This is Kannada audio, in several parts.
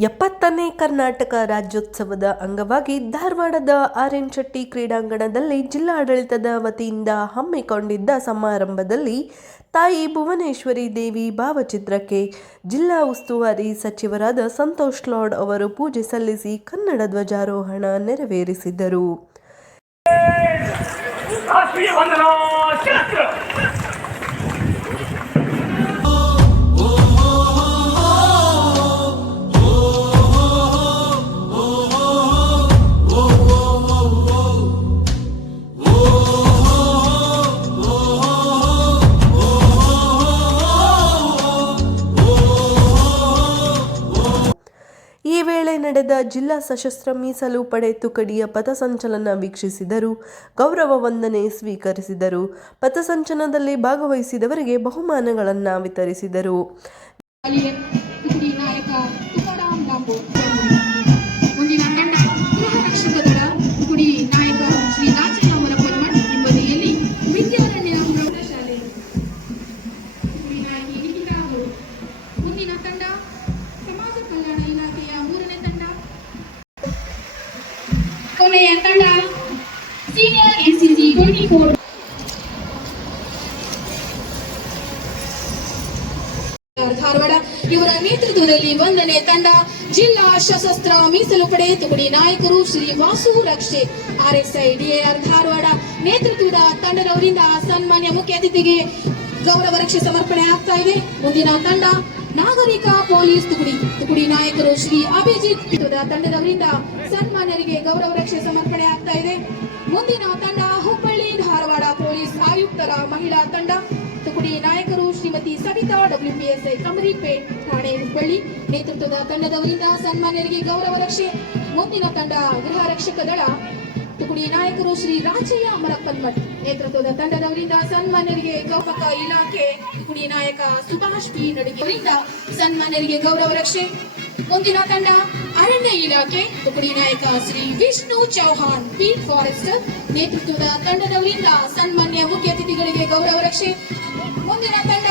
ಎಪ್ಪತ್ತನೇ ಕರ್ನಾಟಕ ರಾಜ್ಯೋತ್ಸವದ ಅಂಗವಾಗಿ ಧಾರವಾಡದ ಆರ್ ಎನ್ ಶೆಟ್ಟಿ ಕ್ರೀಡಾಂಗಣದಲ್ಲಿ ಜಿಲ್ಲಾಡಳಿತದ ವತಿಯಿಂದ ಹಮ್ಮಿಕೊಂಡಿದ್ದ ಸಮಾರಂಭದಲ್ಲಿ ತಾಯಿ ಭುವನೇಶ್ವರಿ ದೇವಿ ಭಾವಚಿತ್ರಕ್ಕೆ ಜಿಲ್ಲಾ ಉಸ್ತುವಾರಿ ಸಚಿವರಾದ ಸಂತೋಷ್ ಲಾಡ್ ಅವರು ಪೂಜೆ ಸಲ್ಲಿಸಿ ಕನ್ನಡ ಧ್ವಜಾರೋಹಣ ನೆರವೇರಿಸಿದರು. ನಡೆದ ಜಿಲ್ಲಾ ಸಶಸ್ತ್ರ ಮೀಸಲು ಪಡೆ ತುಕಡಿಯ ಪಥಸಂಚಲನ ವೀಕ್ಷಿಸಿದರು. ಗೌರವ ವಂದನೆ ಸ್ವೀಕರಿಸಿದರು. ಪಥಸಂಚಲನದಲ್ಲಿ ಭಾಗವಹಿಸಿದವರಿಗೆ ಬಹುಮಾನಗಳನ್ನು ವಿತರಿಸಿದರು. ಧಾರವಾಡ, ಇವರ ನೇತೃತ್ವದಲ್ಲಿ ಒಂದನೇ ತಂಡ, ಜಿಲ್ಲಾ ಸಶಸ್ತ್ರ ಮೀಸಲು ಪಡೆ ತುಕಡಿ ನಾಯಕರು ಶ್ರೀ ವಾಸು ರಕ್ಷೆ ಆರ್ಎಸ್ಐ ಡಿಎಆರ್ ಧಾರವಾಡ. ನೇತೃತ್ವದ ತಂಡದವರಿಂದ ಸನ್ಮಾನ್ಯ ಮುಖ್ಯ ಅತಿಥಿಗೆ ಗೌರವ ರಕ್ಷೆ ಸಮರ್ಪಣೆ ಆಗ್ತಾ ಇದೆ. ಮುಂದಿನ ತಂಡ, ನಾಗರಿಕ ಪೊಲೀಸ್ ತುಕುಡಿ ತುಕುಡಿ ನಾಯಕರು ಶ್ರೀ ಅಭಿಜಿತ್ ತಂಡದವರಿಂದ ಸನ್ಮಾನ್ಯರಿಗೆ ಗೌರವ ರಕ್ಷೆ ಸಮರ್ಪಣೆ ಆಗ್ತಾ ಇದೆ. ಮುಂದಿನ ತಂಡ ಹುಬ್ಬಳ್ಳಿ, ಧಾರವಾಡ ಪೊಲೀಸ್ ಆಯುಕ್ತರ ಮಹಿಳಾ ತಂಡ. ತುಕುಡಿ ನಾಯಕರು ಶ್ರೀಮತಿ ಸವಿತಾ ಡಬ್ಲ್ಯೂಪಿಎಸ್ಐ ಕಮರಿಪೇಟ್ ಠಾಣೆ ಹುಬ್ಬಳ್ಳಿ. ನೇತೃತ್ವದ ತಂಡದವರಿಂದ ಸನ್ಮಾನ್ಯರಿಗೆ ಗೌರವ ರಕ್ಷೆ. ಮುಂದಿನ ತಂಡ ಗೃಹ ರಕ್ಷಕ ದಳ. ತುಕುಡಿ ನಾಯಕರು ಶ್ರೀ ರಾಜಯ್ಯ ಅಮರಪ್ಪನ್ಮಠ್ ನೇತೃತ್ವದ ತಂಡದವರಿಂದ ಸನ್ಮಾನ್ಯರಿಗೆ ಗೌಪಕ ಇಲಾಖೆ. ತುಕುಡಿ ನಾಯಕ ಸುಭಾಷ್ ಪಿ. ನಡಿಗೆ ಸನ್ಮಾನ್ಯರಿಗೆ ಗೌರವ ರಕ್ಷೆ. ಮುಂದಿನ ತಂಡ ಅರಣ್ಯ ಇಲಾಖೆ ತುಕಡಿ ನಾಯಕ ಶ್ರೀ ವಿಷ್ಣು ಚೌಹಾಣ್ ಪೀಟ್ ಫಾರೆಸ್ಟರ್ ನೇತೃತ್ವದ ತಂಡದವರಿಂದ ಸನ್ಮಾನ್ಯ ಮುಖ್ಯ ಅತಿಥಿಗಳಿಗೆ ಗೌರವ ರಕ್ಷೆ. ಮುಂದಿನ ತಂಡ,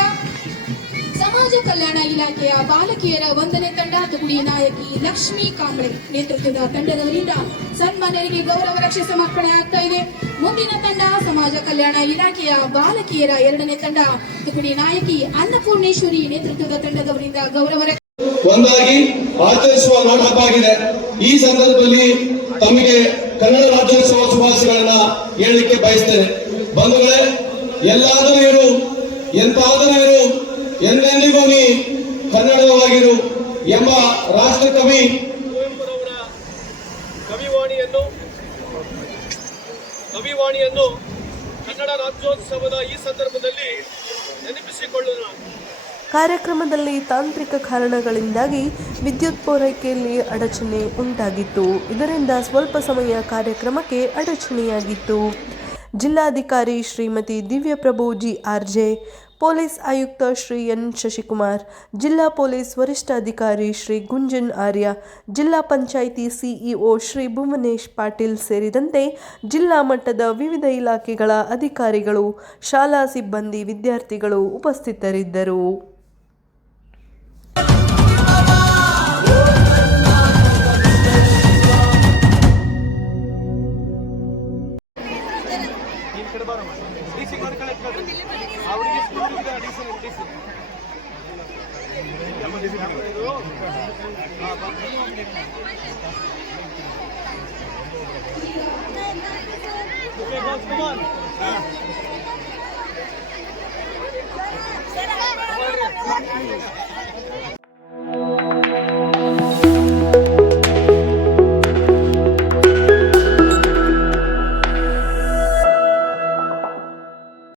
ಸಮಾಜ ಕಲ್ಯಾಣ ಇಲಾಖೆಯ ಬಾಲಕಿಯರ ಒಂದನೇ ತಂಡ ತುಗುಡಿ ನಾಯಕಿ ಲಕ್ಷ್ಮಿ ಕಾಂಬ್ಳೆ ನೇತೃತ್ವದ ತಂಡದವರಿಂದ ಸನ್ಮಾನ್ಯರಿಗೆ ಗೌರವ ರಕ್ಷೆ ಸಮರ್ಪಣೆ ಆಗ್ತಾ ಇದೆ. ಮುಂದಿನ ತಂಡ, ಸಮಾಜ ಕಲ್ಯಾಣ ಇಲಾಖೆಯ ಬಾಲಕಿಯರ ಎರಡನೇ ತಂಡ ತುಗುಡಿ ನಾಯಕಿ ಅನ್ನಪೂರ್ಣೇಶ್ವರಿ ನೇತೃತ್ವದ ತಂಡದವರಿಂದ ಗೌರವ ರಕ್ಷೆ. ಆಚರಿಸುವ ಆಗಿದೆ ಈ ಸಂದರ್ಭದಲ್ಲಿ ತಮಗೆ ಕನ್ನಡ ರಾಜ್ಯೋತ್ಸವ ಶುಭಾಶಯಗಳನ್ನ ಹೇಳಲಿಕ್ಕೆ ಬಯಸ್ತೇನೆ. ಬಂಧುಗಳೇ, ಎಲ್ಲಾದರೂ ಇರು, ಎಂತಾದರೂ ಇರು, ಎಂದೆಂದಿಗೂ ನೀ ಕನ್ನಡವಾಗಿರು ಎಂಬ ರಾಷ್ಟ್ರಕವಿ ಕವಿ ಕವಿವಾಣಿಯನ್ನು ಕವಿವಾಣಿಯನ್ನು ಕನ್ನಡ ರಾಜ್ಯೋತ್ಸವದ ಈ ಸಂದರ್ಭದಲ್ಲಿ ನೆನಪಿಸಿಕೊಳ್ಳೋಣ. ಕಾರ್ಯಕ್ರಮದಲ್ಲಿ ತಾಂತ್ರಿಕ ಕಾರಣಗಳಿಂದಾಗಿ ವಿದ್ಯುತ್ ಪೂರೈಕೆಯಲ್ಲಿ ಅಡಚಣೆ ಉಂಟಾಗಿತ್ತು. ಇದರಿಂದ ಸ್ವಲ್ಪ ಸಮಯ ಕಾರ್ಯಕ್ರಮಕ್ಕೆ ಅಡಚಣೆಯಾಗಿತ್ತು. ಜಿಲ್ಲಾಧಿಕಾರಿ Shrimati Divyaprabhu G R J police ಆಯುಕ್ತ ಶ್ರೀ ಎನ್ ಶಶಿಕುಮಾರ್, ಜಿಲ್ಲಾ ಪೊಲೀಸ್ ವರಿಷ್ಠಾಧಿಕಾರಿ ಶ್ರೀ ಗುಂಜನ್ ಆರ್ಯ, ಜಿಲ್ಲಾ ಪಂಚಾಯಿತಿ ಸಿಇಒ ಶ್ರೀ ಭುವನೇಶ್ ಪಾಟೀಲ್ ಸೇರಿದಂತೆ ಜಿಲ್ಲಾ ಮಟ್ಟದ ವಿವಿಧ ಇಲಾಖೆಗಳ ಅಧಿಕಾರಿಗಳು, ಶಾಲಾ ಸಿಬ್ಬಂದಿ ವಿದ್ಯಾರ್ಥಿಗಳು ಉಪಸ್ಥಿತರಿದ್ದರು. ఇక్కడ బారమ్మ డీసీ కొడుకులు ఎక్కడ ఆవిడ స్కూల్ కదా డీసీ డీసీ